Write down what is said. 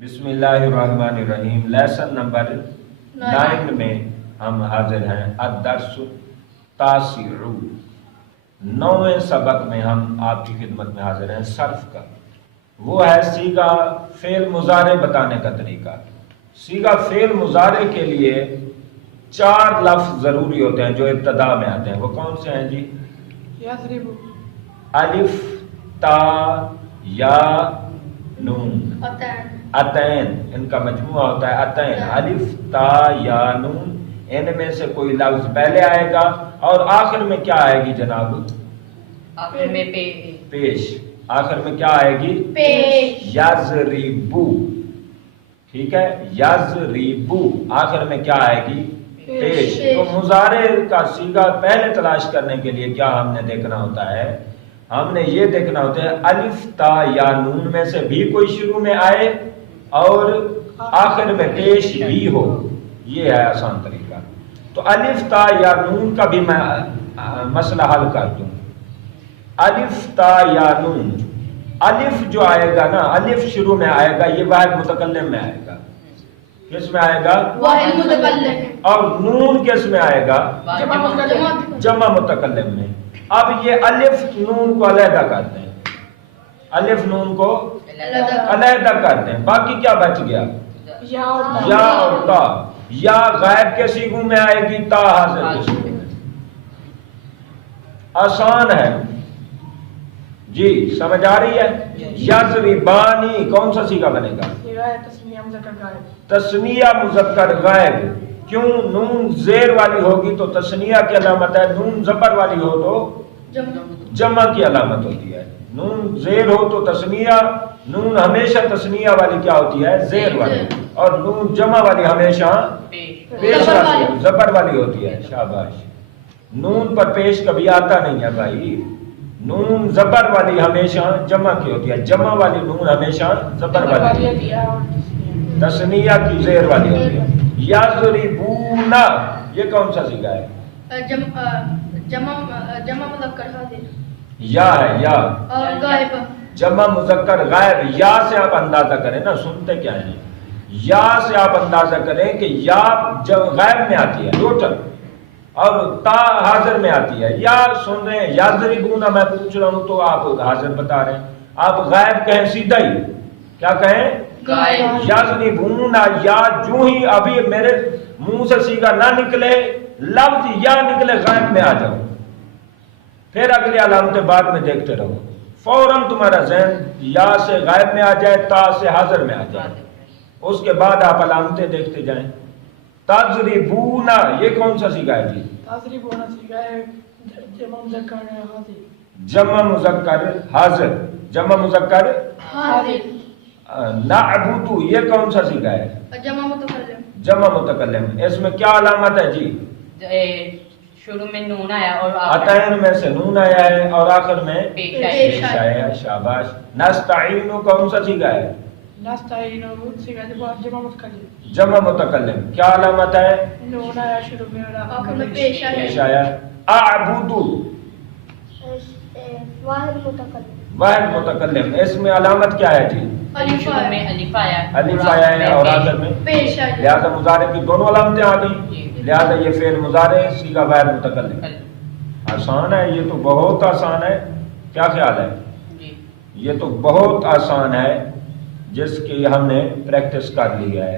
بسم اللہ الرحمن الرحیم۔ لیسن نمبر 9 میں ہم حاضر ہیں۔ الدرس التاسع، 9ویں سبق میں ہم آپ کی خدمت میں حاضر ہیں۔ صرف کا وہ ہے صیغہ فعل مضارع بتانے کا طریقہ۔ صیغہ فعل مضارع کے لیے 4 لفظ ضروری ہوتے ہیں جو ابتدا میں آتے ہیں۔ وہ کون سے ہیں جی؟ یضرب، الف، تا، یا، نون۔ اتین، ان کا مجموعہ ہوتا ہے اتین۔ الف، تا، یا، نون، ان میں سے کوئی لفظ پہلے آئے گا اور آخر میں کیا آئے گی جناب؟ آخر میں پیش۔ آخر میں کیا آئے گی؟ پیش۔ یضربو، ٹھیک ہے، یضربو، آخر میں کیا آئے گی؟ پیش۔ تو مضارع کا صیغہ پہلے تلاش کرنے کے لیے کیا ہم نے دیکھنا ہوتا ہے؟ ہم نے یہ دیکھنا ہوتا ہے الف، تا، یا، نون میں سے بھی کوئی شروع میں آئے اور آخر میں پیش بھی ہو۔ یہ ہے آسان طریقہ۔ تو الف، تا، یا، نون کا بھی میں مسئلہ حل کر دوں۔ الف، تا، یا، نون، الف جو آئے گا نا، الف شروع میں آئے گا، یہ واحد متکلم میں آئے گا۔ کس میں آئے گا؟ واحد متکلم۔ اور نون کس میں آئے گا؟ جمع متکلم میں۔ اب یہ الف نون کو علیحدہ کرتے ہیں، الف نون کو علیحدہ کرتے ہیں، باقی کیا بچ گیا؟ یا اور تا۔ یا غائب کے صیغوں میں آئے گی، تا حاضر کے صیغوں میں۔ آسان ہے جی، سمجھ آ رہی ہے؟ یضربانی کون سا صیغہ بنے گا؟ تسنیہ مذکر غائب۔ تسنیہ مذکر غائب۔ کیوں؟ نون زیر والی ہوگی تو تسنیہ کی علامت ہے، نون زبر والی ہو تو جمع کی علامت ہوتی ہے۔ نون زیر ہو تو تسنیہ، نون ہمیشہ تسنیہ والی کیا ہوتی ہے؟ زیر والی، اور نون جمع والی ہمیشہ پیش والی، زبر والی ہوتی ہے۔ شاباش، نون پر پیش کبھی آتا نہیں ہے بھائی، نون زبر والی ہمیشہ جمع کی ہوتی ہے، جمع والی نون ہمیشہ زبر والی ہوتی ہے، تسنیہ کی زیر والی ہوتی ہے۔ یضربون، یہ کون سا صیغہ ہے؟ جمع مذکر حاضر، یا ہے، یا غائب، جمع مذکر غائب۔ یا سے آپ اندازہ کریں نا، سنتے کیا ہیں؟ یا سے آپ اندازہ کریں کہ یا غائب میں آتی ہے ٹوٹل، اور تا حاضر میں آتی ہے۔ یا سن رہے ہیں یضربون، میں پوچھ رہا ہوں تو آپ حاضر بتا رہے ہیں۔ آپ غائب کہیں سیدھا ہی، کیا کہیں؟ یضربون، یا جو ہی ابھی میرے منہ سے صیغہ نہ نکلے، لفظ یا نکلے، غائب میں آ جاؤ، پھر اگلی علامتیں بعد میں دیکھتے رہو، فوراً تمہارا ذہن یا سے غائب میں آ جائے، تا سے حاضر میں آ جائے، اس کے بعد آپ علامتیں دیکھتے جائیں۔ تضربون، یہ کون سا صیغہ ہے جی؟ تضربون صیغہ ہے جمع مذکر حاضر۔ جمع مذکر حاضر، جمع مذکر حاضر، نعبد، یہ کون سا صیغہ ہے؟ جمع متکلم، جمع متکلم۔ اس میں کیا علامت ہے جی؟ شروع میں نون آیا اور اتین میں سے نون آیا ہے اور آخر میں پیش آیا ہے۔ شاباش۔ نستعین کون سا صیغہ ہے؟ نستعین صیغہ جمع متکلم، جمع متکلم، کیا علامت ہے؟ نون آیا شروع میں اور آخر میں پیش پیش آیا۔ اعبد، واحد متکلم، واحد متکلم، اس میں علامت کیا ہے جی؟ شروع میں الف آیا، الف آیا ہے اور آخر میں پیش آیا، لہذا مضارع کی دونوں علامتیں آ گئی، لہذا یہ فعل مضارع صیغہ واحد متکلم۔ آسان ہے، یہ تو بہت آسان ہے، کیا خیال ہے؟ یہ تو بہت آسان ہے جس کی ہم نے پریکٹس کر لی ہے۔